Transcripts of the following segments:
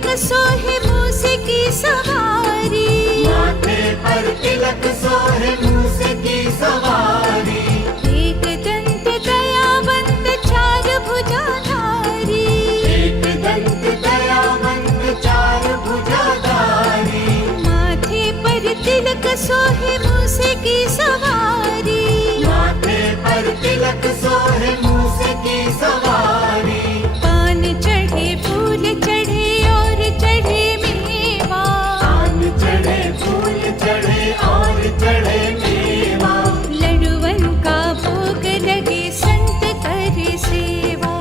तिलक सोहे मूसे की सवारी, माथे पर तिलक सोहे मूसे की सवारी। एक दंत दयावंत चार भुजाधारी, एक दंत दयावंत चार भुजाधारी। माथे पर तिलक सोहे मूसे की सवारी, माथे पर तिलक सोहे मूसे की सवारी। पान चढ़े फूल चढ़े और चढ़े मेवा, पान चढ़े फूल चढ़े और चढ़े मेवा। लड़ुवन का भोग लगे संत करे सेवा,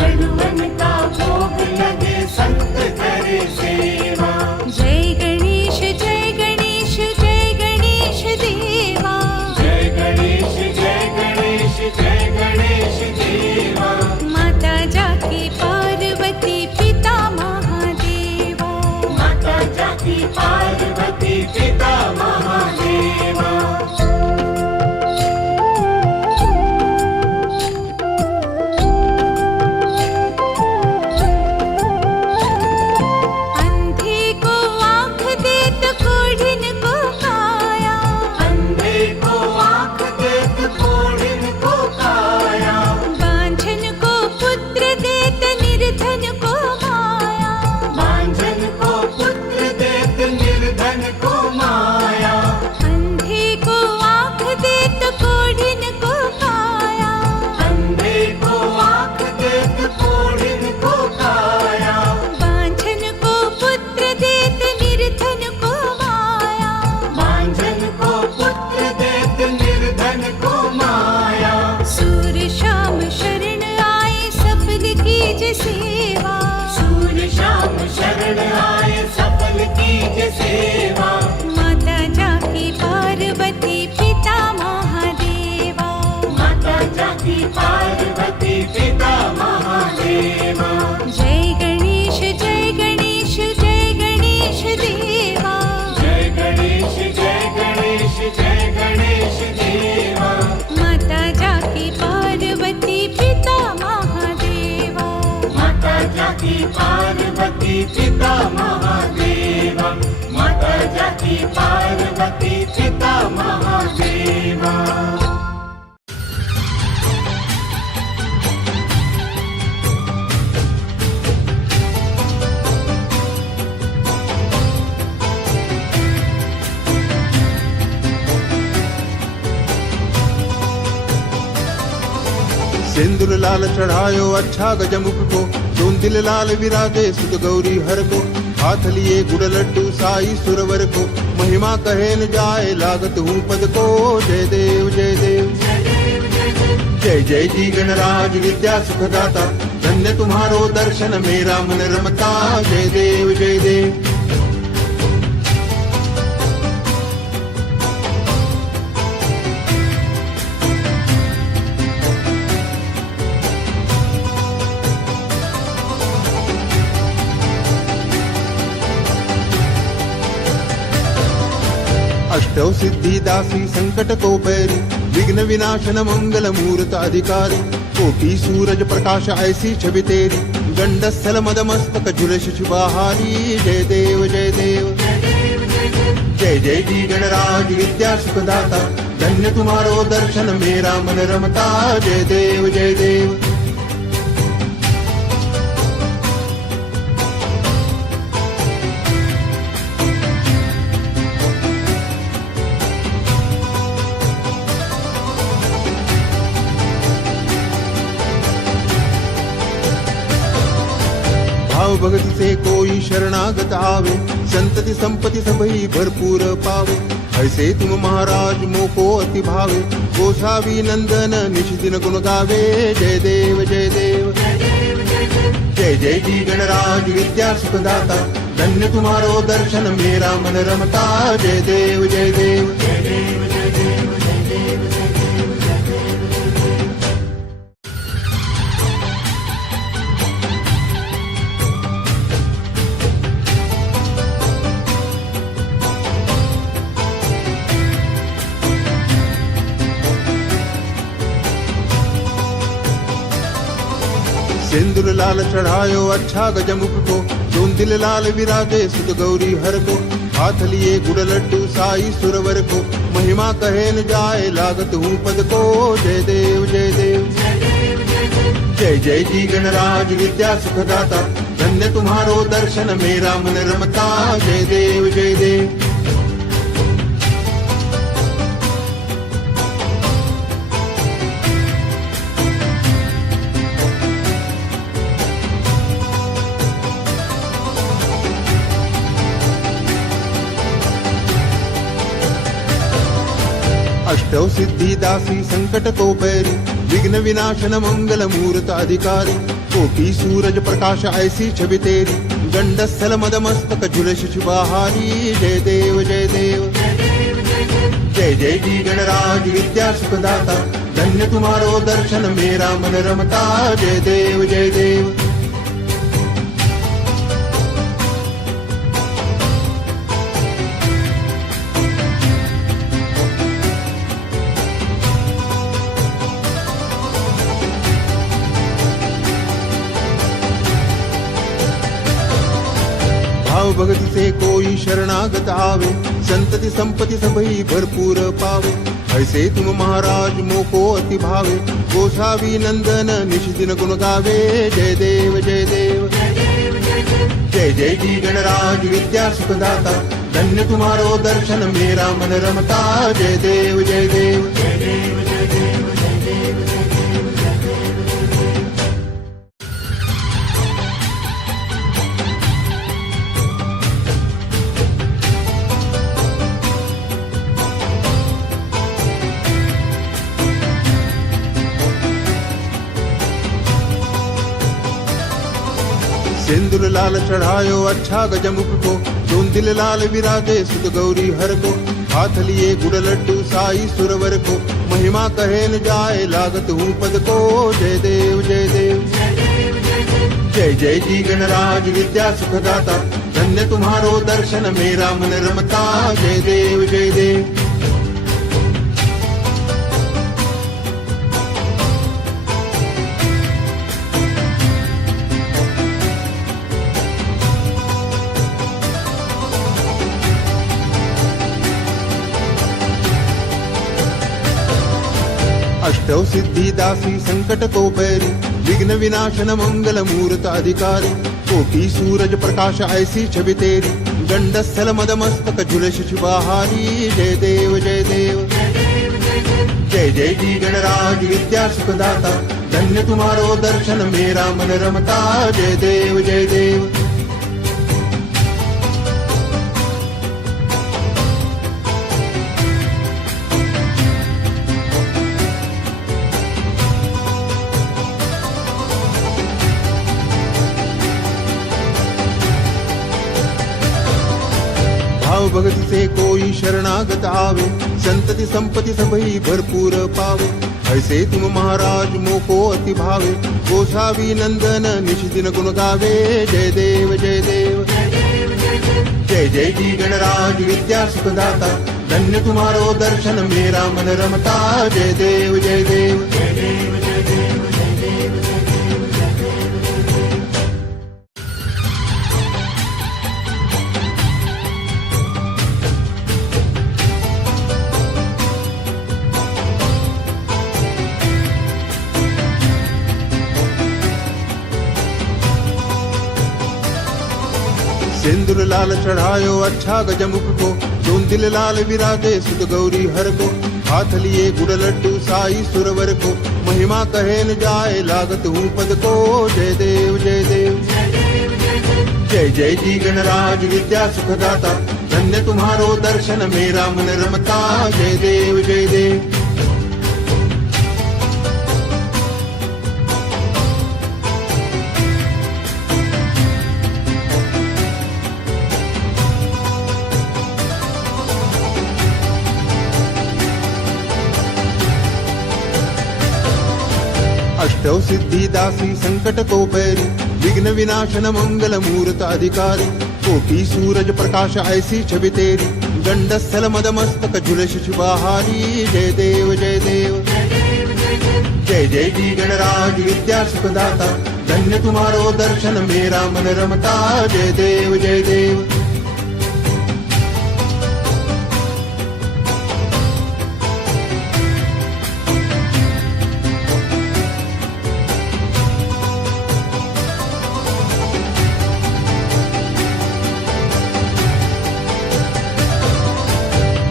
लड़ुवन का भोग लगे संत करे सेवा। जय गणेश जय गणेश जय गणेश देवा, जय गणेश जय गणेश जय गणेश देवा। माता जाकी पार्वती पिता महादेवा, माता जाकी पार्वती पिता महादेवा। अंधे को आँख देत कोढ़िन को काया, अंधे को आँख देत कोढ़िन को काया। बांझन को पुत्र देत निर्धन को माया, मांझन को पुत्र देत निर्धन को माया। अंधे को आँख देत कोढ़िन को काया, अंधे को आँख देत कोढ़िन को काया। बांझन को पुत्र देत निर्धन को माया, मांझन को पुत्र देत निर्धन को माया। सूर श्याम शरण आए सफल कीज सेवा, सूर्य श्याम शरण आए सफल कीज सेवा। माता जाकी पार्वती पिता महादेवा, माता जाकी पार्वती पिता महादेवा। जय गणेश जय गणेश जय गणेश देवा, जय गणेश जय गणेश जय गणेश देवा। माता जाकी पार्वती पिता महादेवा, माता जाकी पार्वती पिता महादेवा। माता जाकी पार्वती पिता महादेवा। सिंदूर लाल चढ़ायो अच्छा गजमुख को, दिल लाल विराजे सुत गौरी हर को। हाथ लिए गुड़ लड्डू साई सुरवर को, महिमा कहे न जाए लागत हूँ पद को। जय देव जय देव जय जय जी गणराज विद्या सुखदाता, धन्य तुम्हारो दर्शन मेरा मन रमता। जय देव जय देव। अष्टौ सिद्धि दासी संकट को पैरी, विघ्न विनाशन मंगल मूर्त अधिकारी। कोटि सूरज प्रकाश ऐसी छवि तेरी, गंड स्थल मद मस्तक झुलस शुभाहारी। जय देव जय देव जय जय जी गणराज विद्या सुखदाता, धन्य तुम्हारो दर्शन मेरा मन रमता। जय देव जय देव। भाव भगति से कोई शरणागत आवे, संतति संपत्ति सबही भरपूर पावे। ऐसे तुम महाराज मोको अति भावे, गोसावी नंदन निश दिन गुण गावे। जय देव जय देव जय जय जी गणराज विद्या सुखदाता, धन्य तुम्हारो दर्शन मेरा मन रमता। जय देव जय देव जय देव जय देव जय देव जय देव जय देव। सिंदूर लाल चढ़ायो अच्छा गजमुख को, दोन दिल लाल विराजे सुत गौरी हर को हाथ लिए गुड़ लड्डू साई सुरवर को महिमा कहे न जाए लागत हूँ पद को जय देव जय देव जय जय जी गणराज विद्या सुखदाता धन्य तुम्हारो दर्शन मेरा मन रमता जय देव जय देव अष्टौ सिद्धि दासी संकट को पैरी विघ्न विनाशन मंगल मूर्त अधिकारी कोटि सूरज प्रकाश ऐसी छवि तेरी गंडस्थल मद मस्तक झुलस शिवाहारी जय देव जय देव जय जय जी गणराज विद्या सुखदाता धन्य तुम्हारो दर्शन मेरा मन रमता जय देव जय देव भाव भक्ति से कोई शरणागत आवे संतति संपत्ति सबही भरपूर पावे ऐसे तुम महाराज मोको अति भावे गोसावी नंदन निश दिन गुण गावे जय देव जय देव जय जय जी गणराज विद्या सुखदाता धन्य तुम्हारो दर्शन मेरा मन रमता जय देव जय देव जय देव जय देव जय देव जय देव जय देव सिंदूर लाल चढ़ायो अच्छा गजमुख को दोन दिल लाल विराजे सुत गौरी हर को हाथ लिए गुड़ लड्डू साई सुरवर को महिमा कहे न जाए लागत हूँ पद को जय देव जय देव जय जय जी गणराज विद्या सुखदाता धन्य तुम्हारो दर्शन मेरा मन रमता जय देव जय देव अष्टौ सिद्धि दासी संकट को पैरी विघ्न विनाशन मंगल मूर्त अधिकारी कोटि सूरज प्रकाश ऐसी छवि तेरी गंडस्थल मद मस्तक झुलस शिवाहारी जय देव जय देव जय जय जी गणराज विद्या सुखदाता धन्य तुम्हारो दर्शन मेरा मन रमता जय देव जय देव भाव भक्ति से कोई शरणागत आवे संतति संपत्ति सबही भरपूर पावे ऐसे तुम महाराज मोको अति भावे गोसावी नंदन निश दिन गुण गावे जय देव जय देव जय जय जी गणराज विद्या सुखदाता धन्य तुम्हारो दर्शन मेरा मन रमता जय देव जय देव जय देव जय देव जय देव जय देव जय देव जय देव सिंदूर लाल चढ़ायो अच्छा गजमुख को दोन दिल लाल विराजे सुत गौरी हर को हाथ लिए गुड़ लड्डू साई सुरवर को महिमा कहे न जाए लागत हूँ पद को जय देव जय देव जय जय जी गणराज विद्या सुखदाता धन्य तुम्हारो दर्शन मेरा मन रमता जय देव जय देव अष्टौ सिद्धि दासी संकट को पैरी विघ्न विनाशन मंगल मूर्त अधिकारी कोटि सूरज प्रकाश ऐसी छवि तेरी गंडस्थल मद मस्तक झुलस शिवाहारी जय देव जय देव जय जय जी गणराज विद्या सुखदाता धन्य तुम्हारो दर्शन मेरा मन रमता जय देव जय देव।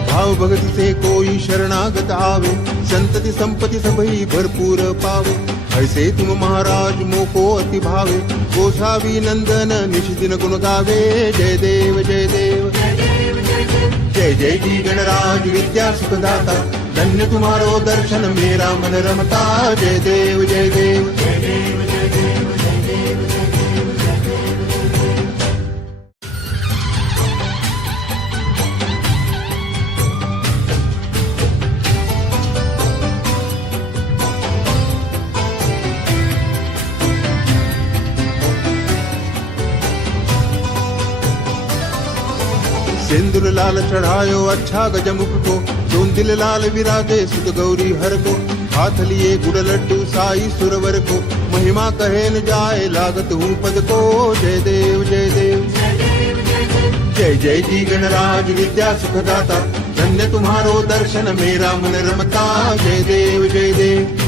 भाव भक्ति से कोई शरणागत आवे, संतति संपत्ति सबही भरपूर पावे। ऐसे तुम महाराज मोको अति भावे, गोसावी नंदन निश दिन गुण गावे जय देव जय देव। जय जय जी गणराज विद्या सुखदाता, धन्य तुम्हारो दर्शन मेरा मन रमता जय देव जय देव। सिंदूर लाल चढ़ायो अच्छा गजमुख को, दोन दिल लाल विराजे सुत गौरी हर को। हाथ लिए गुड़ लड्डू साई सुरवर को, महिमा कहे न जाए लागत हूँ पद को जय देव जय देव। जय जय जी गणराज विद्या सुखदाता, धन्य तुम्हारो दर्शन मेरा मन रमता जय देव जय देव।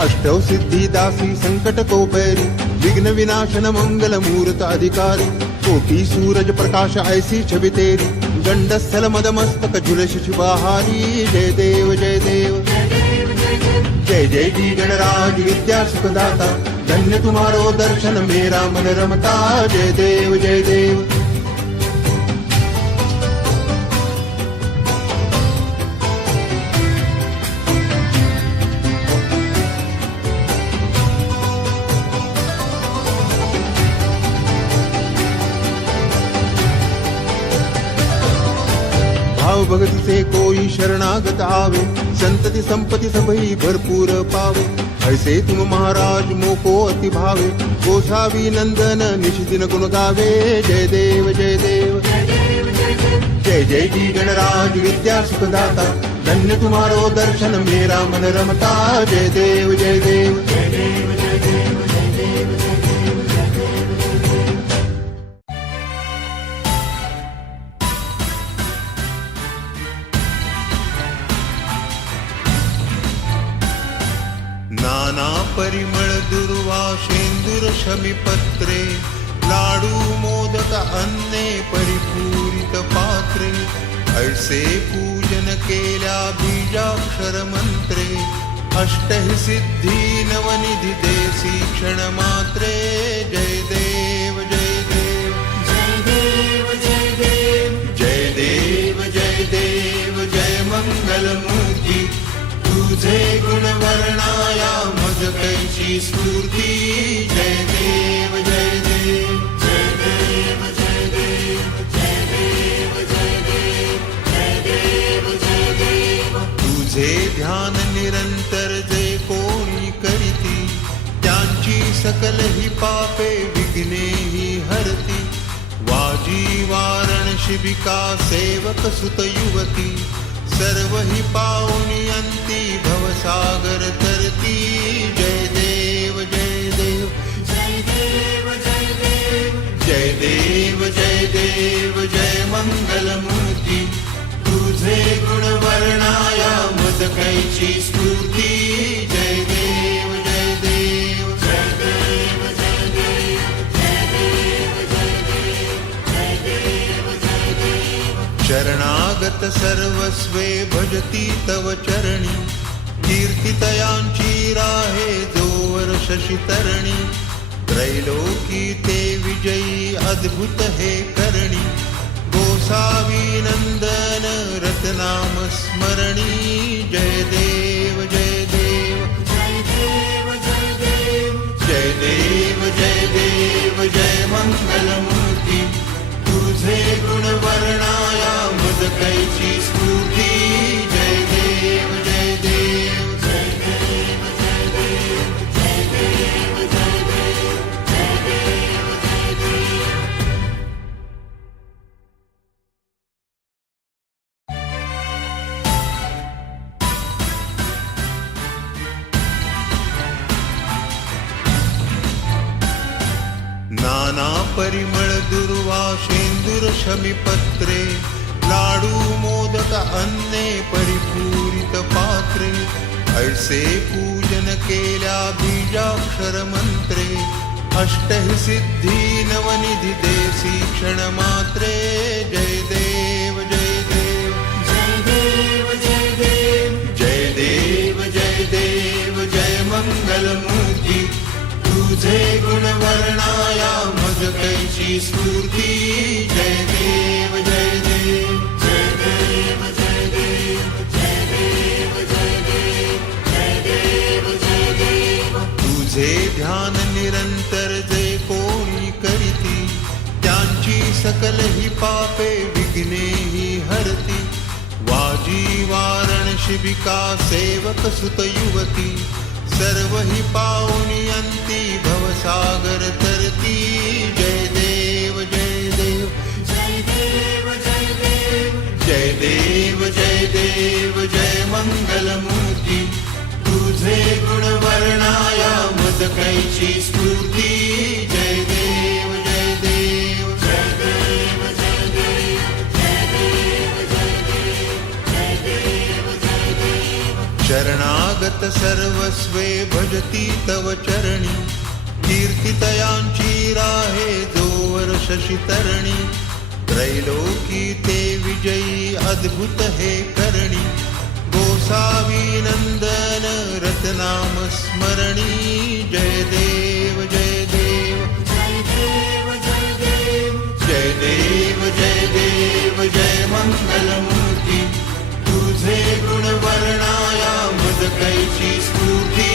अष्टौ सिद्धि दासी संकट को बैरी, विघ्न विनाशन मंगल मूर्त अधिकारी। कोटि सूरज प्रकाश ऐसी छवि तेरी, गंडस्थल मद मस्तक झुलस शिवाहारी जय देव जय देव। जय जय जी गणराज विद्या सुखदाता, धन्य तुम्हारो दर्शन मेरा मन रमता जय देव जय देव। भाव भक्ति से कोई शरणागत आवे, संतति संपत्ति सबही भरपूर पावे। ऐसे तुम महाराज मोको अति भावे, गोसावी नंदन निश दिन गुण गावे जय देव जय देव। जय जय जी गणराज विद्या सुखदाता, धन्य तुम्हारो दर्शन मेरा मन रमता जय देव जय देव। नाना परिमळ दुर्वा शेंदूर शमीपत्रे, लाडू मोदक अन्ने परिपूरित पात्रे। ऐसे पूजन केल्या बीजाक्षर मंत्रे, अष्टहि सिद्धी नवनिधि देसी क्षण मात्रे जय देव जय देव। जय देव जय देव जय देव जय देव जय मंगल मूर्ती, तुझे गुण वर्णाया मज कैची स्फूर्ती जय देव जय देव। जय देव जय देव जय देव जय देव जय देव जय देव। तुझे ध्यान निरंतर जे कोणी करीती, त्यांची सकल ही पापे विघ्ने ही हरती। वाजी वारण शिबिका सेवक सुत युवती, सर्व ही पावनी अंती भवसागर तरती जय देव जय देव। जय देव जय देव जय देव जय देव जय मंगल मूर्ती, तुझे गुण वर्णाया मज कैची स्फूर्ती जय देव जय देव। जय देव जय देव जय देव जय देव जय देव जय देव। शरणागत सर्वस्वे भजती तव चरणी, कीर्तितयांची राहे जोवर शशितरणी। त्रैलोकी ते विजयी अद्भुत हे करणी, गोसावी नंदन रतनाम स्मरणी जय देव जय देव। जय देव जय देव जय देव जय देव जय मंगल मूर्ती, तुझे गुण वर्णाया मज कैची स्फूर्ती जय देव जय देव। जय देव जय देव नाना परिमळ दुर्वा शेंदूर शमीपत्रे लाडू मोदक अन्ने परिपूरित पात्रे ऐसे पूजन केल्या बीजाक्षर मंत्रे अष्टहि सिद्धी नवनिधी देसी क्षण मात्रे जय देव जय देव जय देव जय देव जय देव जय देव जय मंगल मूर्ती तुझे गुण वर्णाया मज कैची स्फूर्ती जय देव जय देव जय देव जय देव जय देव जय देव जय देव जय देव तुझे ध्यान निरंतर जे कोणी करीती त्यांची सकल ही पापे विघ्ने ही हरती वाजी वारण शिबिका सेवक सुत युवती सर्व ही पावनी अंती भवसागर तरती जय देव जय देव जय देव जय देव जय देव जय देव जय मंगल मूर्ती तुझे गुण वर्णाया मज कैची स्फूर्ती जय देव जय देव जय देव जय देव जय देव जय देव जय देव जय देव शरणागत सर्वस्वे भजती तव चरणी कीर्तितयांची राहे जोवर शशितरणी त्रैलोकी ते विजयी अद्भुत हे करणी गोसावी नंदन रतनाम स्मरणी जय देव जय देव जय देव जय देव जय देव जय देव जय मंगल मूर्ती तुझे गुण वर्णाया मज कैची स्फूर्ती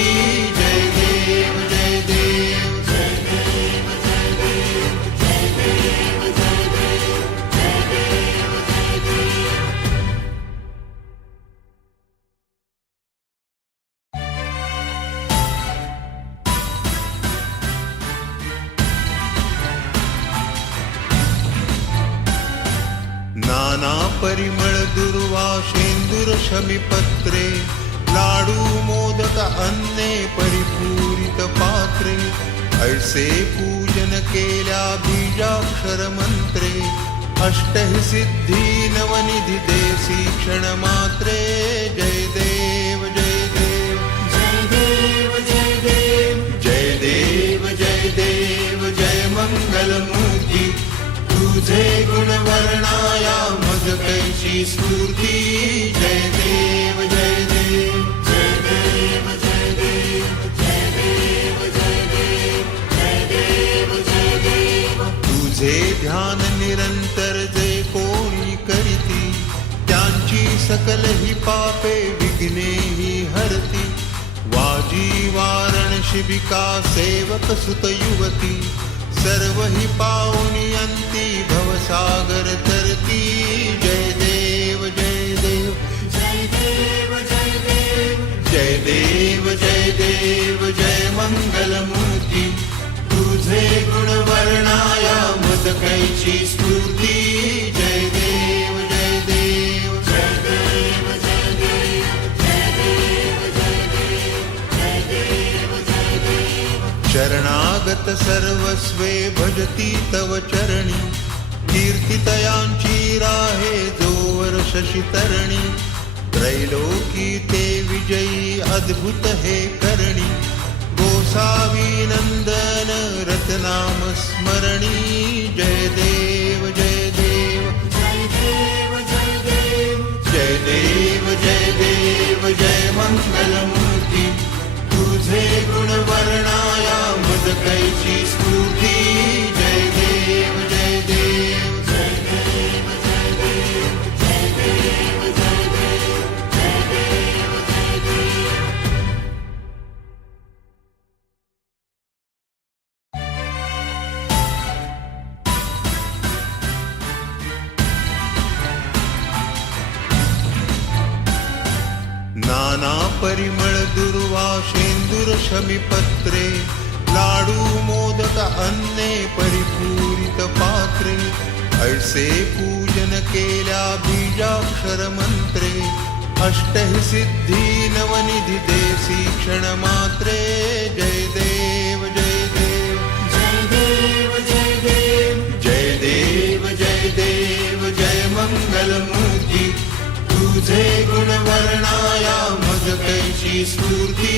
जय देव जय देव जय देव जय देव जय देव जय देव जय देव जय देव नाना परिमळ दुर्वा शेंदूर शमीपत्रे लाडू मोदक अन्ने परिपूरित पात्रे ऐसे पूजन केल्या बीजाक्षर मंत्रे अष्टहि सिद्धी नवनिधी देसी क्षण मात्रे जय देव जय देव जय देव जय देव जय देव जय देव जय मंगल मूर्ती तुझे गुण वर्णाया मज कैची स्फूर्ती जय देव जय देव जय देव जय देव जय देव जय देव जय देव जय देव तुझे ध्यान निरंतर जे कोणी करीती त्यांची सकल ही पापे विघ्ने ही हरती वाजी वारण शिबिका सेवक सुत युवती सर्व ही पावनी अंती भवसागर तरती जय देव जय देव जय देव जय देव जय देव जय देव जय मंगल मूर्ती तुझे गुण वर्णाया मज कैची स्फूर्ती जय देव जय देव जय देव जय देव जय देव जय देव जय देव जय देव शरणागत सर्वस्वे भजती तव चरणी कीर्तितयांची राहे जोवर शशितरणी त्रैलोकी ते विजयी अद्भुत हे करणी गोसावी नंदन रतनाम स्मरणी जय देव जय देव जय देव जय देव जय देव जय देव जय मंगल मूर्ती तुझे गुण वर्णाया मज कैची स्फूर्ती जय देव जय देव जय देव जय देव जय देव जय देव जय देव जय देव नाना परिमळ दुर्वा शेंदूर शमीपत्रे लाडू मोदक अन्ने परिपूरित पात्रे ऐसे पूजन केल्या बीजाक्षर मंत्रे अष्टहि सिद्धी नवनिधी देसी क्षण मात्रे जय देव जय देव जय देव जय मंगलमूर्ती तुझे गुण वर्णाया मज कैची स्फूर्ती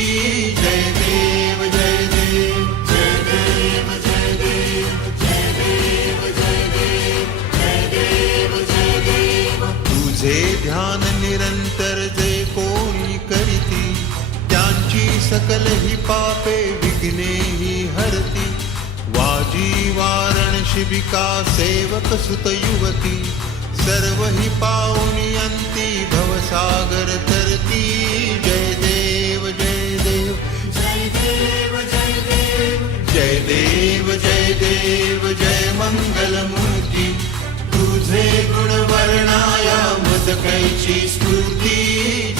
जय देव जय देव जय देव जय देव जय देव जय देव जय देव जय देव तुझे ध्यान निरंतर जे कोणी करीती त्यांची सकल ही पापे विघ्ने ही हरती वाजी वारण शिबिका सेवक सुत युवती सर्व ही पावनी अंती भवसागर तरती जय देव जय देव जय देव जय देव जय देव जय देव जय मंगलमूर्ती तुझे गुण वर्णाया मज कैची स्फूर्ती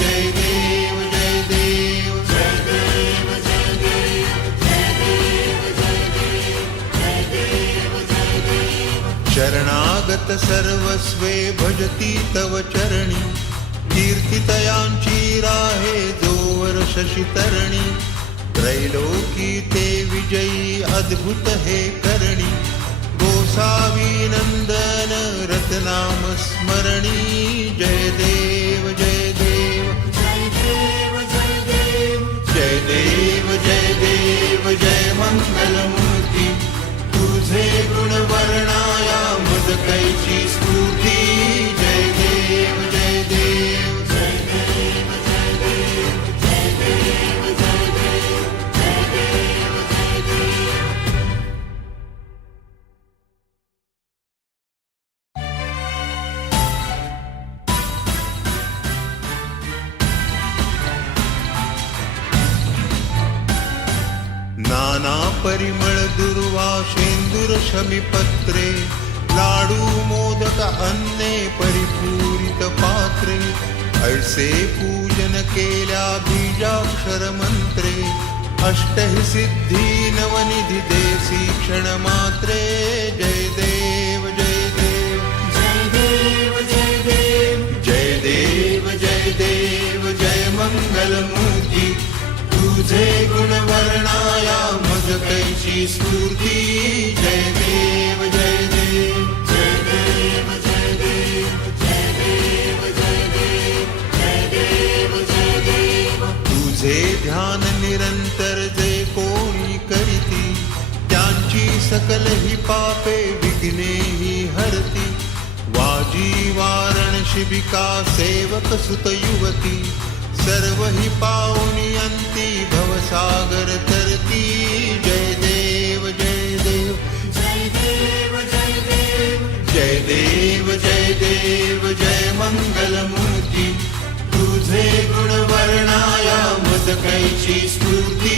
जय देव जय देव जय देव जय देव जय देव जय देव जय देव जय देव शरणागत सर्वस्वे भजती तव चरणी कीर्तितयांची राहे जोवर शशितरणी त्रैलोकी ते विजयी अद्भुत हे करणी गोसावी नंदन रतनाम स्मरणी जय देव जय देव जय देव जय देव जय देव जय देव जय मंगलमूर्ती तुझे गुण वर्णाया मज कैची स्फूर्ती जय देव जय देव जय देव जय देव जय देव जय देव जय देव जय देव नाना परिमळ दुर्वा शेंदूर शमीपत्रे लाडू मोदक अन्ने परिपूरित पात्रे ऐसे पूजन केल्या बीजाक्षर मंत्रे अष्टहि सिद्धी नवनिधी देसी क्षण मात्रे जय देव जय देव जय देव जय देव जय देव जय देव जय मंगलमूर्ती तुझे गुण वर्णाया मज कैची स्फूर्ती जय देव जय देव जय देव जय देव जय देव जय देव जय देव जय देव तुझे ध्यान निरंतर जे कोणी करीती त्यांची सकल ही पापे विघ्ने ही हरती वाजी वारण शिबिका सेवक सुत युवती सर्व ही पावनी अंती भवसागर तरती जय देव जय देव जय देव जय देव जय देव जय देव जय मंगलमूर्ती तुझे गुण वर्णाया मज कैची स्फूर्ती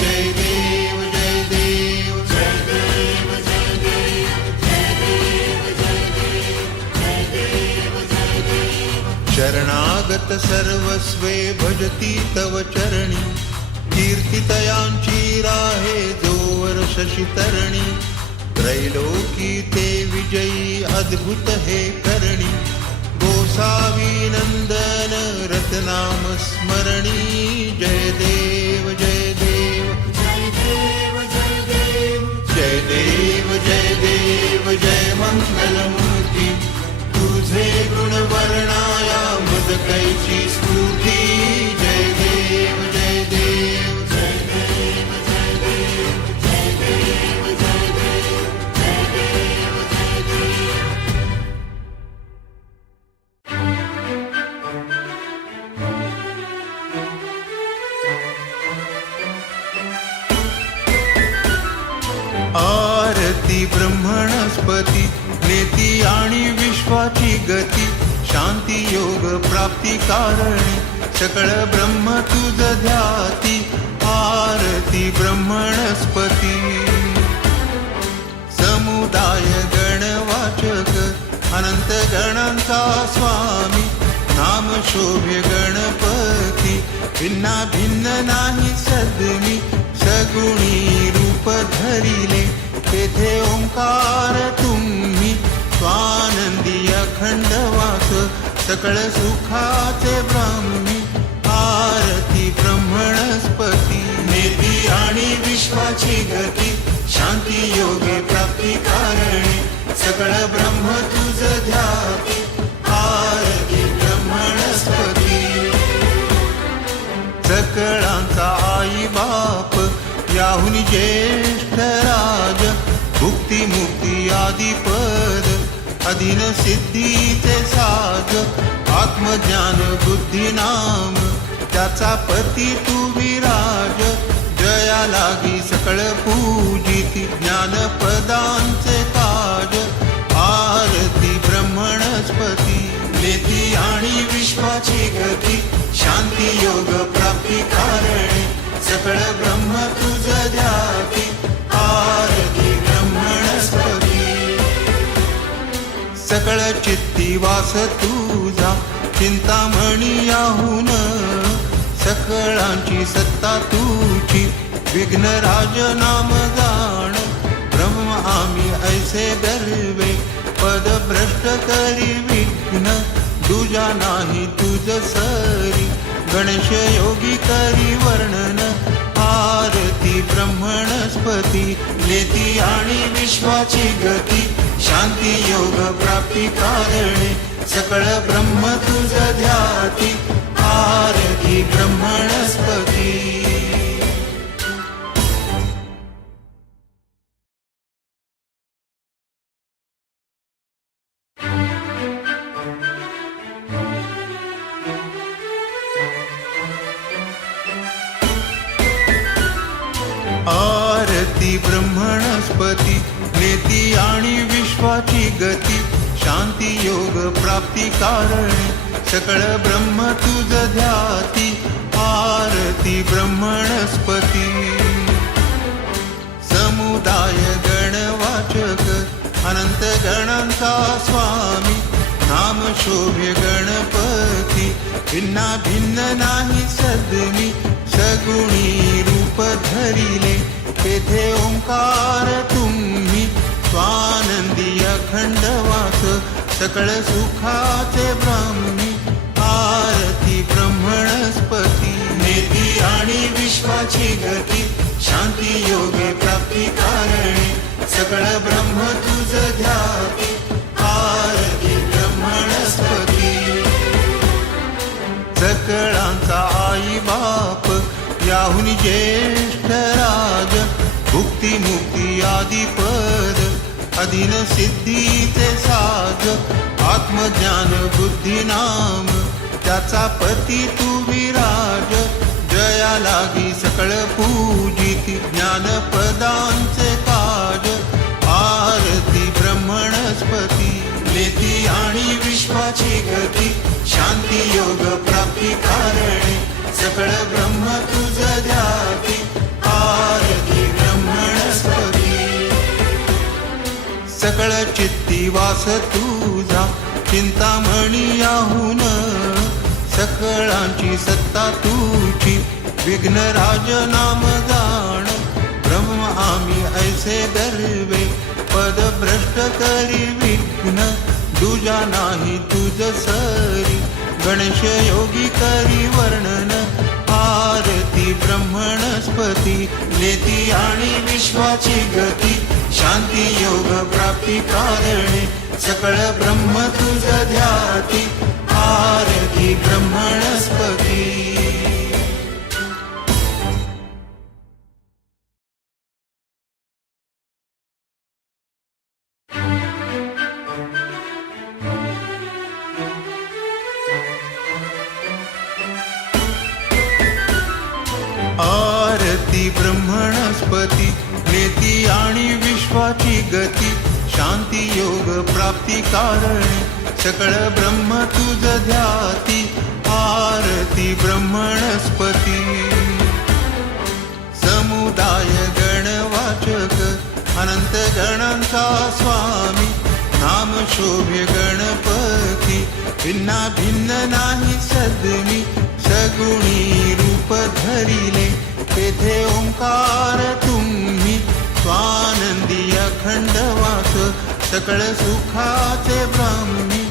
जय देव जय देव जय देव जय देव जय देव जय देव जय देव जय देव शरणागत सर्वस्वे भजती तव चरणी कीर्तितयांची राहे जोवर शशितरणी त्रैलोकी ते विजयी अद्भुत हे करणी गोसावी नंदन रतनाम स्मरणी जय देव जय देव जय देव जय देव जय देव जय देव जय मंगलमूर्ती तुझे गुण वर्णाया मज कैची स्फूर्ती जय देव जय देव जय देव जय देव जय देव जय देव जय देव जय देव आरती ब्रह्मणस्पती नेती आणि विश्वाची गती शांती योग प्राप्ती कारणे सकळ ब्रह्म तुझ ध्याती आरती ब्रह्मणस्पती समुदाय गणवाचक अनंत गणांचा स्वामी नाम शोभे गणपती भिन्ना भिन्न नाही सद्मी सगुणी रूप धरिले तेथे ओंकार तुम्ही स्वानंदी अखंड वास सकळ सुखाचे ब्राह्मी आरती ब्रह्मणस्पती नेती आणि विश्वाची गती शांती योगे प्राप्ती कारणे सकळ ब्रह्म तुझ ध्याती याहुन ज्येष्ठ राज भुक्ती मुक्ती आदी पद अधीन सिद्धीचे साज आत्मज्ञान बुद्धी नाम त्याचा पती तू विराज जया लागी सकळ पूजिती ज्ञान पदांचे काज आरती ब्रह्मणस्पती लेती आणि विश्वाची गती शांती योग प्राप्ती कारणे सकळ ब्रह्म तुझ ध्याती आरती ब्रह्मणस्पती सकळ चित्ती वास तुझा चिंतामणी याहून सकळांची सत्ता तुझी विघ्नराज नाम जाण ब्रह्म आम्ही ऐसे गर्वे पद भ्रष्ट करी विघ्न तुझा नाही तुझ सरी गणेश योगी करी वर्णन आरती ब्रह्मणस्पती लेती आणि विश्वाची गती शांती योग प्राप्ती कारणे सकळ ब्रह्म तुझ ध्याती आरती ब्रह्मणस्पती आरती ब्रह्मणस्पती नेती आणि विश्वाची गती शांती योग प्राप्ती कारणे सकळ ब्रह्म तुझ ध्याती आरती ब्रह्मणस्पती समुदाय गणवाचक अनंत गणांचा स्वामी नाम शोभे गणपती भिन्ना भिन्न नाही सदनी सगुणी रूप धरिले तेथे ओंकार तुम्ही स्वानंदी अखंड वास सकळ सुखाचे ब्राह्मी आरती ब्रह्मणस्पती नेती आणि विश्वाची गती शांती योगे प्राप्ती कारणे सकळ ब्रह्म तुझ ध्याती आरती ब्रह्मणस्पती सकळांचा आई बाप याहुन ज्येष्ठ राज भुक्ती मुक्ती आदी पद अधीन सिद्धीचे साज आत्मज्ञान बुद्धी नाम त्याचा पती तू विराज जया लागी सकळ पूजिती ज्ञान पदांचे काज आरती ब्रह्मणस्पती लेती आणि विश्वाची गती शांती योग प्राप्ती कारणे सकळ ब्रह्म तुझ ध्याती आरती ब्रह्मणस्पती सकळ चित्ती वास तुझा चिंतामणी याहून सकळांची सत्ता तुझी विघ्नराज नाम जाण ब्रह्म आम्ही ऐसे गर्वे पद भ्रष्ट करी विघ्न तुझा नाही तुझ सरी गणेश योगी करी वर्णन आरती ब्रह्मणस्पती लेती आणि विश्वाची गती शांती योग प्राप्ती कारणे सकळ ब्रह्म तुझ ध्याती आरती ब्रह्मणस्पती आरती ब्रह्मणस्पती नेती आणि विश्वाची गती शांती योग प्राप्ती कारणे सकळ ब्रह्म तुझ ध्याती आरती ब्रह्मणस्पती समुदाय गणवाचक अनंत गणांचा स्वामी नाम शोभे गणपती भिन्ना भिन्न नाही सदनी सगुणी रूप धरिले तेथे ओंकार तुम्ही स्वानंदी अखंड वास सकळ सुखाचे ब्राह्मी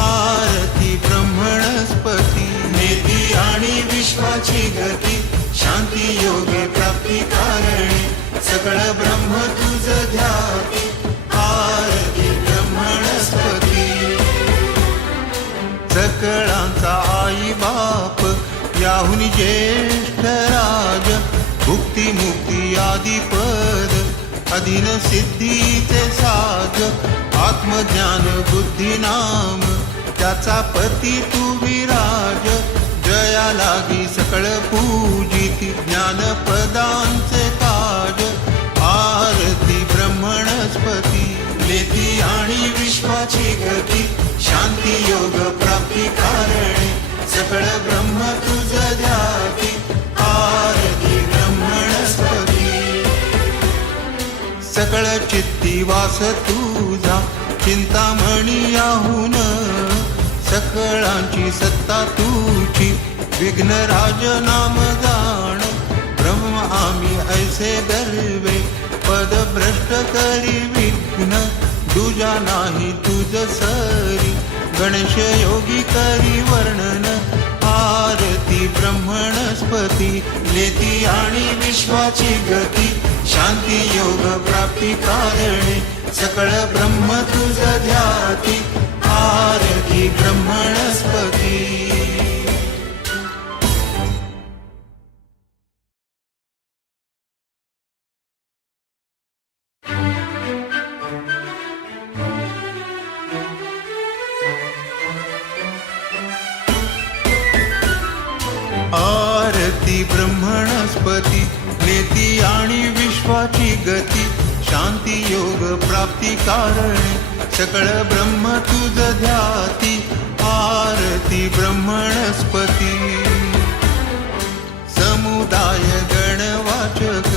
आरती ब्रह्मणस्पती नेती आणि विश्वाची गती शांती योगे प्राप्ती कारणे सकळ ब्रह्म तुझ ध्याती आरती ब्रह्मणस्पती सकळांचा आई बाप याहुन ज्येष्ठ राज भुक्ती मुक्ती आदिपद अधीन सिद्धीचे साज आत्मज्ञान बुद्धी नाम त्याचा पती तू विराज जया लागी सकळ पूजिती ज्ञानपदांचे काज आरती ब्रह्मणस्पती लेती आणि विश्वाची गती शांती योग प्राप्ती कारणे सकळ ब्रह्म तुझ ध्याती आरती ब्रह्मणस्पती सकळ चित्ती वास तुझा चिंतामणी याहून सकळांची सत्ता तुझी विघ्नराज नाम जाण ब्रह्म आम्ही ऐसे गर्वे पद भ्रष्ट करी विघ्न तुझा नाही तुझ सरी गणेश योगी करी वर्णन आरती ब्रह्मणस्पती लेती आणि विश्वाची गती शांती योग प्राप्ती कारणे सकळ ब्रह्म तुझ ध्याती आरती ब्रह्मणस्पती आरती ब्रह्मणस्पती नेती आणि विश्वाची गती शांती योग प्राप्ती कारणे सकळ ब्रह्म तुझ ध्याती आरती ब्रह्मणस्पती समुदाय गणवाचक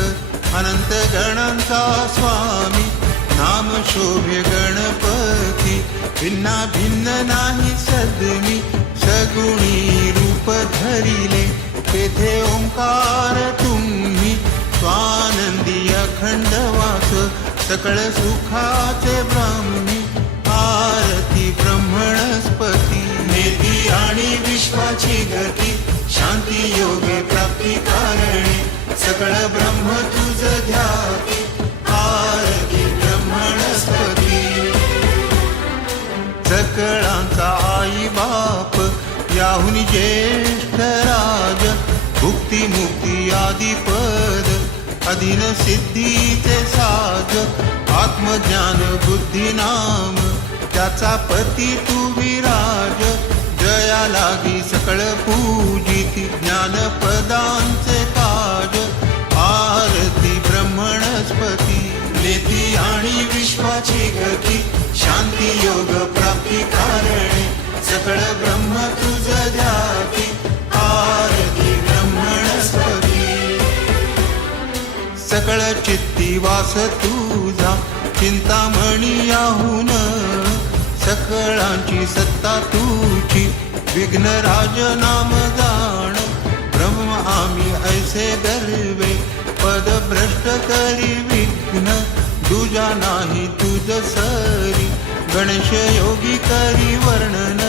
अनंत गणांचा स्वामी नाम शोभे गणपती भिन्ना भिन्न नाही सद्मी सगुणी रूप धरिले तेथे ओंकार तुम्ही स्वानंदी अखंड वास सकळ सुखाचे ब्राह्मी आरती ब्रह्मणस्पती नेती आणि विश्वाची गती शांती योगे प्राप्ती कारणे सकळ ब्रह्म तुझ ध्याती आरती ब्रह्मणस्पती सकळांचा आई बाप याहुन ज्येष्ठ राज भुक्ती मुक्ती आदिपद अधीन सिद्धीचे साज आत्मज्ञान बुद्धी नाम त्याचा पती तू विराज जया लागी सकळ पूजिती ज्ञानपदांचे काज आरती ब्रह्मणस्पती लेती आणि विश्वाची गती शांती योग प्राप्ती कारणे सकळ ब्रह्म तुझ ध्याती आरती ब्रह्मणस्पती सकळ चित्ती वास तुझा चिंतामणी याहून सकळांची सत्ता तुझी विघ्नराज नाम जाण ब्रह्म आम्ही ऐसे गर्वे पद भ्रष्ट करी विघ्न तुझा नाही तुझ सरी गणेश योगी करी वर्णन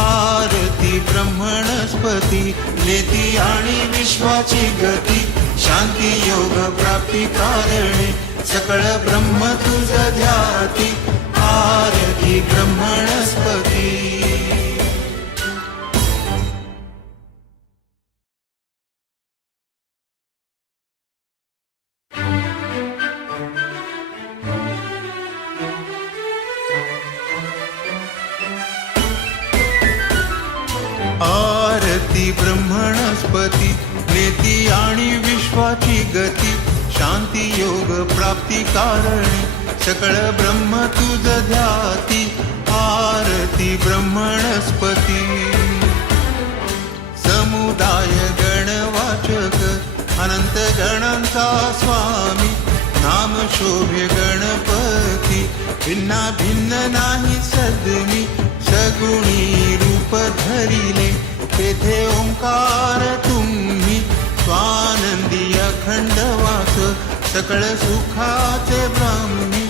आरती ब्रह्मणस्पती लेती आणि विश्वाची गती शांती योग प्राप्ती कारणे सकळ ब्रह्म तुझ ध्याती आरती ब्रह्मणस्पती आरती ब्रह्मणस्पती नेती आणि विश्वाची गती शांती योग प्राप्ती कारणे सकळ ब्रह्म तुझ ध्याती आरती ब्रह्मणस्पती समुदाय गणवाचक अनंत गणांचा स्वामी नाम शोभे गणपती भिन्ना भिन्न नाही सद्मी सगुणी रूप धरिले तेथे ओंकार तुम्ही स्वानंदी अखंड वास सकळ सुखाचे ब्राह्मी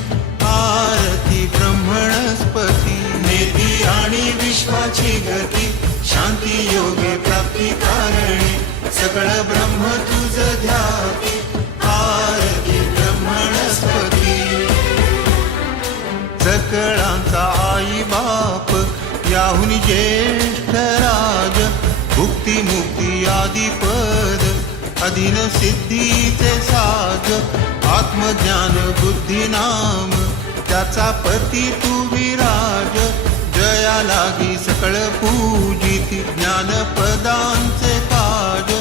आरती ब्रह्मणस्पती नेती आणि विश्वाची गती शांती योगे प्राप्ती कारणे सकळ ब्रह्म तुझ ध्याती आरती ब्रह्मणस्पती सकळांचा आई बाप याहुन ज्येष्ठ राज भुक्ती मुक्ती आदिपद अधीन सिद्धीचे साज आत्मज्ञान बुद्धी नाम त्याचा पती तू विराज जया लागी सकळ पूजिती ज्ञानपदांचे काज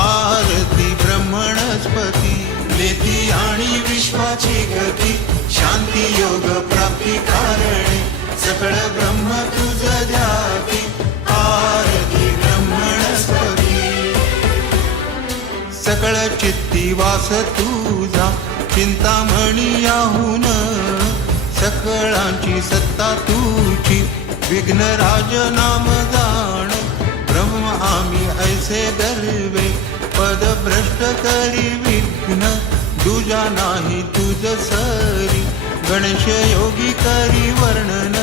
आरती ब्रह्मणस्पती लेती आणि विश्वाची गती शांती योग प्राप्ती कारणे सकळ ब्रह्म तुझ ध्याती आरती ब्रह्मणस्पती सकळ चित्ती वास तुझा चिंतामणी याहून सकळांची सत्ता तुझी विघ्नराज नाम जाण ब्रह्म आम्ही ऐसे गर्वे पद भ्रष्ट करी विघ्न दुजा नाही तुझ सरी गणेश योगी करी वर्णन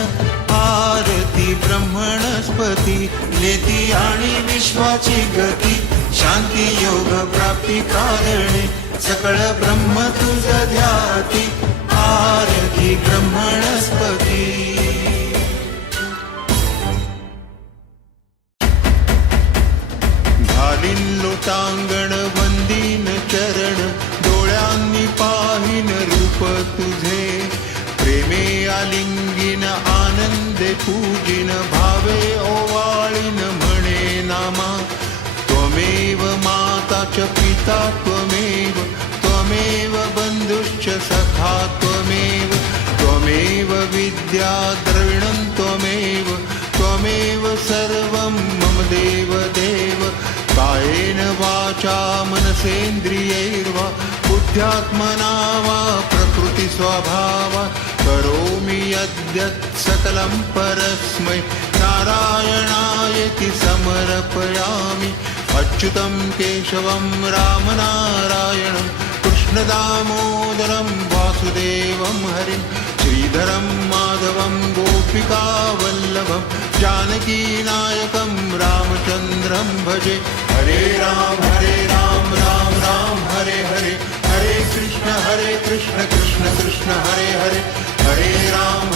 आरती ब्रह्मणस्पती लेती आणि विश्वाची गती शांती योग प्राप्ती कारणे सकळ ब्रह्म तुझ ध्याती आरती ब्रह्मणस्पती घालीन लोटांगण वंदीन चरण डोळ्यांनी पाहिन रूप तुझे प्रेमे आलिंगीन आनंदे पूजिन भावे ओवाळीन म्हणे नामा त्वमेव माता च पिता त्वमेव त्वमेव बन्धुश्च सखा त्वमेव त्वमेव विद्या द्रविणं त्वमेव त्वमेव सर्वं मम देव देव कायेन वाचा मनसेन्द्रियैर्वा बुद्ध्यात्मना वा प्रकृति स्वभावा करोमि यद्यत् सकलं परस्मै नारायणायेति समर्पयामि अच्युतं केशवं रामनारायणं कृष्णदामोदरं वासुदेवं हरिं श्रीधरं माधवं गोपिकावल्लभं जानकीनायकं रामचन्द्रं भजे हरे राम राम राम हरे हरे हरे कृष्ण कृष्ण कृष्ण हरे हरे हरे राम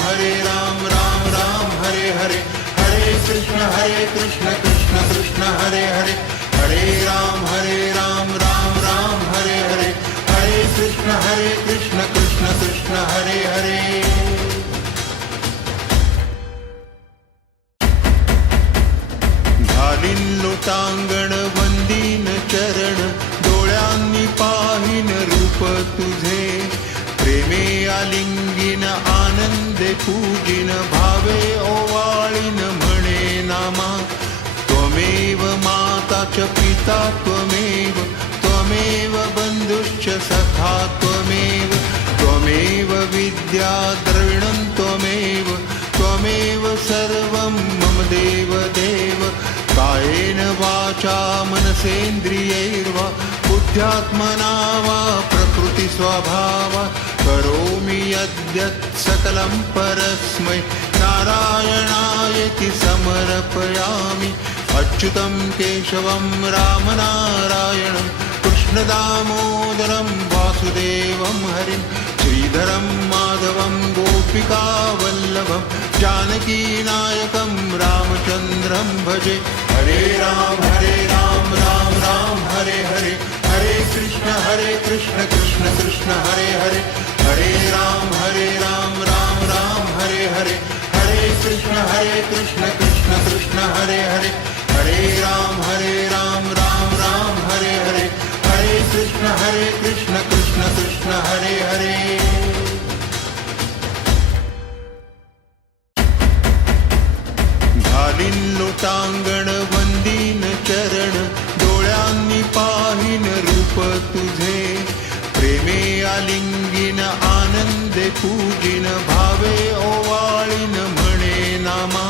राम राम हरे हरे हरे कृष्ण कृष्ण कृष्ण हरे हरे हरे राम राम राम हरे हरे हरे कृष्ण कृष्ण कृष्ण हरे हरे घालीन लोटांगण वंदीन चरण डोळ्यांनी पाहिन रूप तुझे प्रेमे आलिंगीन आनंदे पूजिन भावे ओवाळीन म्हणे नामा त्वमेव माता च पिता त्वमेव त्वमेव बन्धुश्च सखा त्वमेव त्वमेव विद्या द्रविणं त्वमेव त्वमेव सर्वं मम देव देव कायेन वाचा मनसेन्द्रियैर्वा बुद्ध्यात्मना वा प्रकृति स्वभावा करोमि यद्यत् सकलं परस्मै नारायणायेति समर्पयामि अच्युतं केशवं रामनारायणं कृष्णदामोदरं वासुदेवं हरिं श्रीधरं माधवं गोपिकावल्लभं जानकीनायकं रामचन्द्रं भजे हरे राम राम हरे हरे हरे कृष्ण कृष्ण कृष्ण हरे हरे हरे राम राम हरे हरे हरे कृष्ण कृष्ण कृष्ण हरे हरे हरे राम राम हरे हरे हरे कृष्ण कृष्ण कृष्ण हरे हरे घालीन लोटांगण वंदीन चरण डोळ्यांनी पाहिन रूप तुझे प्रेमे आलिंगीन आनंदे पूजिन भावे ओवाळीन म्हणे नामा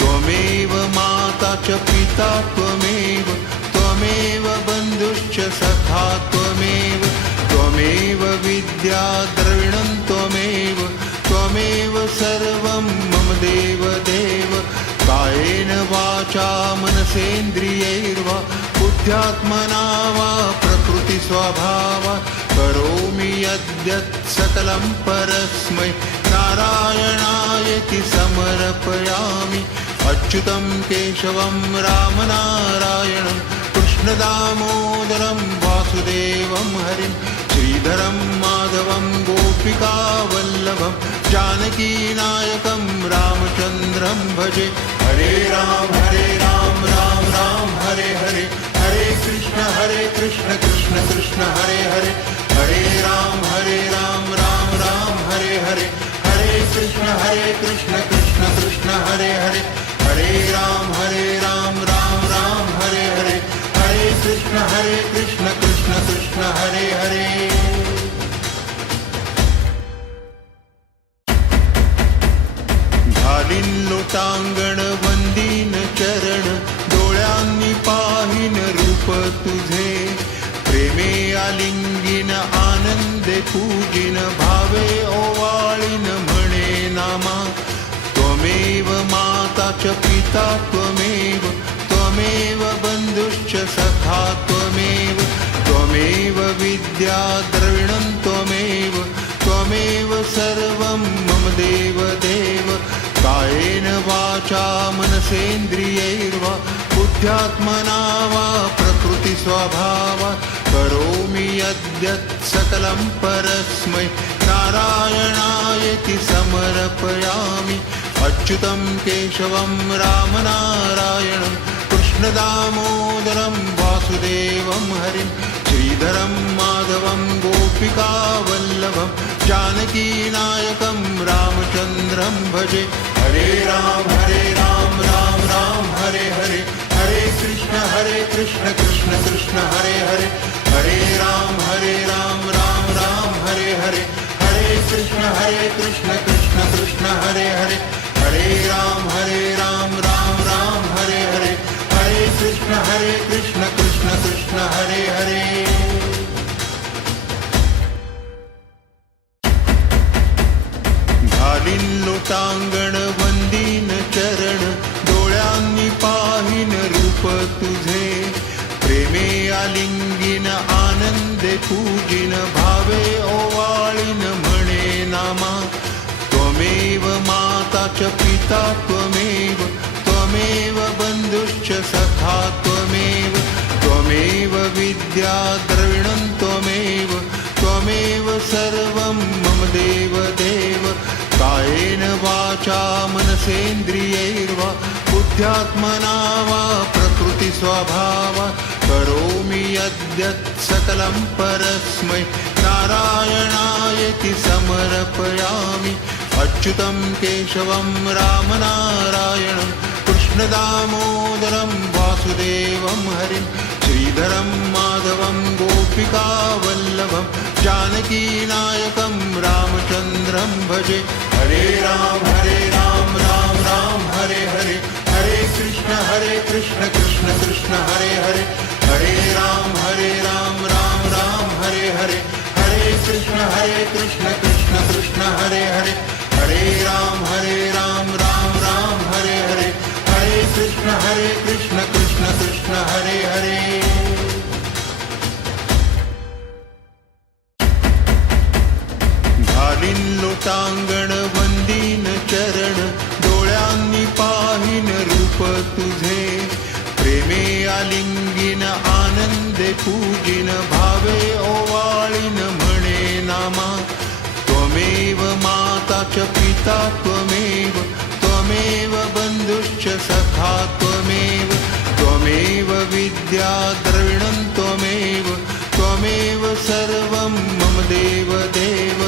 त्वमेव माता च पिता त्वमेव त्वमेव बन्धुश्च सखा त्वमेव त्वमेव विद्या द्रविणं त्वमेव त्वमेव सर्वं मम देव देव कायेन वाचा मनसेन्द्रियैर्वा बुद्ध्यात्मना वा प्रकृति स्वभावा करोमि यद्यत् सकलं परस्मै नारायणायेति समर्पयामि अच्युतं केशवं रामनारायणं कृष्णदामोदरं वासुदेवं हरिं श्रीधरं माधवं गोपिकावल्लभं जानकीनायकं रामचन्द्रं भजे हरे राम राम राम हरे हरे हरे कृष्ण कृष्ण कृष्ण हरे हरे हरे राम राम राम हरे हरे हरे कृष्ण कृष्ण कृष्ण हरे हरे हरे राम राम हरे हरे हरे कृष्ण कृष्ण कृष्ण हरे हरे घालीन लोटांगण वंदीन चरण डोळ्यांनी पाहिन रूप तुझे प्रेमे आलिंगीन आनंदे पूजिन भावे ओवाळीन म्हणे नामा त्वमेव माता च पिता त्वमेव त्वमेव बन्धुश्च सखा त्वमेव त्वमेव विद्या द्रविणं त्वमेव त्वमेव सर्वं मम देव देव कायेन वाचा मनसेन्द्रियैर्वा बुद्ध्यात्मना वा प्रकृतिस्वभावात् करोमि यद्यत् सकलं परस्मै नारायणायेति समर्पयामि अच्युतं केशवं रामनारायणं कृष्णदामोदरं वासुदेवं हरिं श्रीधरं माधवं गोपिकावल्लभं जानकीनायकं रामचन्द्रं भजे हरे राम राम हरे हरे हरे कृष्ण कृष्ण कृष्ण हरे हरे हरे राम राम हरे हरे हरे कृष्ण कृष्ण कृष्ण हरे हरे हरे राम राम हरे हरे हरे कृष्ण कृष्ण कृष्ण हरे हरे घालीन लोटांगण वंदीन चरण डोळ्यांनी पाहिन रूप तुझे प्रेमे आलिंगीन आनंदे पूजिन भावे ओवाळीन म्हणे नामा त्वमेव माता च पिता त्वमेव त्वमेव बन्धुश्च सखा त्वमेव त्वमेव विद्या द्रविणं त्वमेव त्वमेव सर्वं मम देव देव कायेन वाचा मनसेन्द्रियैर्वा बुद्ध्यात्मना वा प्रकृतिस्वभावात् करोमि यद्यत् सकलं परस्मै नारायणायेति समर्पयामि अच्युतं केशवं रामनारायणं कृष्णदामोदरं वासुदेवं हरिं श्रीधरं माधवं गोपिकावल्लभं जानकीनायकं रामचन्द्रं भजे हरे राम राम हरे हरे हरे कृष्ण कृष्ण कृष्ण हरे हरे हरे राम राम हरे हरे हरे कृष्ण कृष्ण कृष्ण हरे हरे हरे राम राम हरे हरे हरे कृष्ण कृष्ण कृष्ण हरे हरे घालीन लोटांगण वंदीन चरण डोळ्यांनी पाहिन रूप तुझे प्रेमे आलिंगीन आनंदे पूजिन भावे ओवाळीन म्हणे नामा त्वमेव माता च पिता त्वमेव त्वमेव बन्धुश्च सखा त्वमेव त्वमेव विद्या द्रविणं त्वमेव त्वमेव सर्वं मम देव देव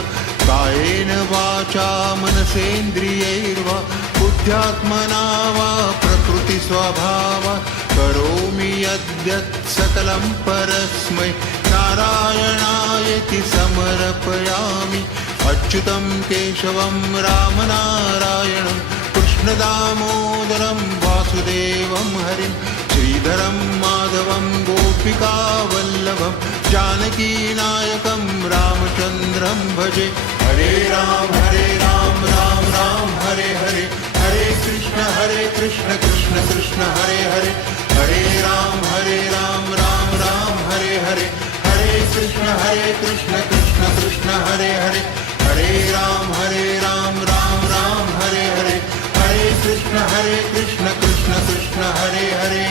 कायेन वाचा मनसेन्द्रियैर्वा बुद्ध्यात्मना वा प्रकृतिस्वभावात् करोमि यद्यत् सकलं परस्मै नारायणायेति समर्पयामि अच्युतं केशवं रामनारायणं कृष्णदामोदरं वासुदेवं हरिं श्रीधरं माधवं गोपिकावल्लभं जानकीनायकं रामचन्द्रं भजे हरे राम राम हरे हरे हरे कृष्ण कृष्ण कृष्ण हरे हरे हरे राम राम हरे हरे हरे कृष्ण कृष्ण कृष्ण हरे हरे हरे राम राम हरे हरे हरे कृष्ण कृष्ण कृष्ण हरे हरे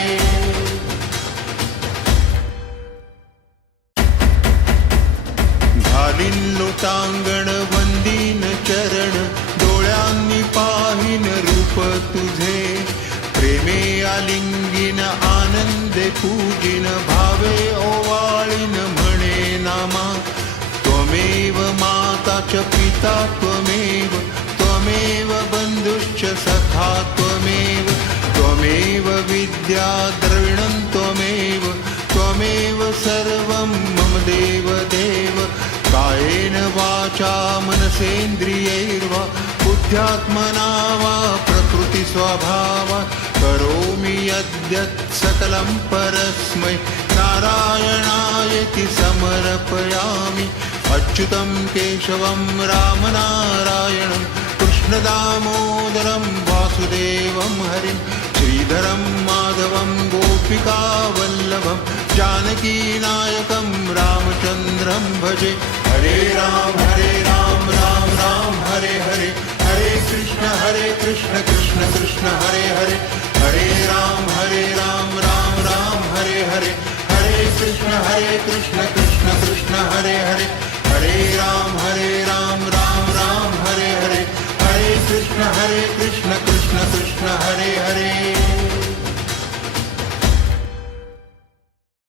लोटांगण वंदीन चरण डोळ्यांनी पाहिन रूप तुझे प्रेमे आलिंगिन आनंदे पूजिन भावे ओवाळीन म्हणे नामा त्वमेव माता च पिता त्वमेव त्वमेव बन्धुश्च सखा त्वमेव त्वमेव विद्या द्रविणं त्वमेव त्वमेव सर्वं मम देव देव कायेन वाचा मनसेन्द्रियैर्वा बुद्ध्यात्मना वा प्रकृति स्वभावात् करोमि यद्यत् सकलं परस्मै नारायणायति समर्पयामि अच्युतं केशवं रामनारायणं कृष्णदामोदरं वासुदेवं हरिं श्रीधरं माधवं गोपिकावल्लभं जानकीनायकं रामचन्द्रं भजे हरे राम राम राम हरे हरे हरे कृष्ण कृष्ण कृष्ण हरे हरे हरे राम राम राम हरे हरे हरे कृष्ण कृष्ण कृष्ण हरे हरे हरे राम राम राम हरे हरे हरे कृष्ण कृष्ण कृष्ण हरे हरे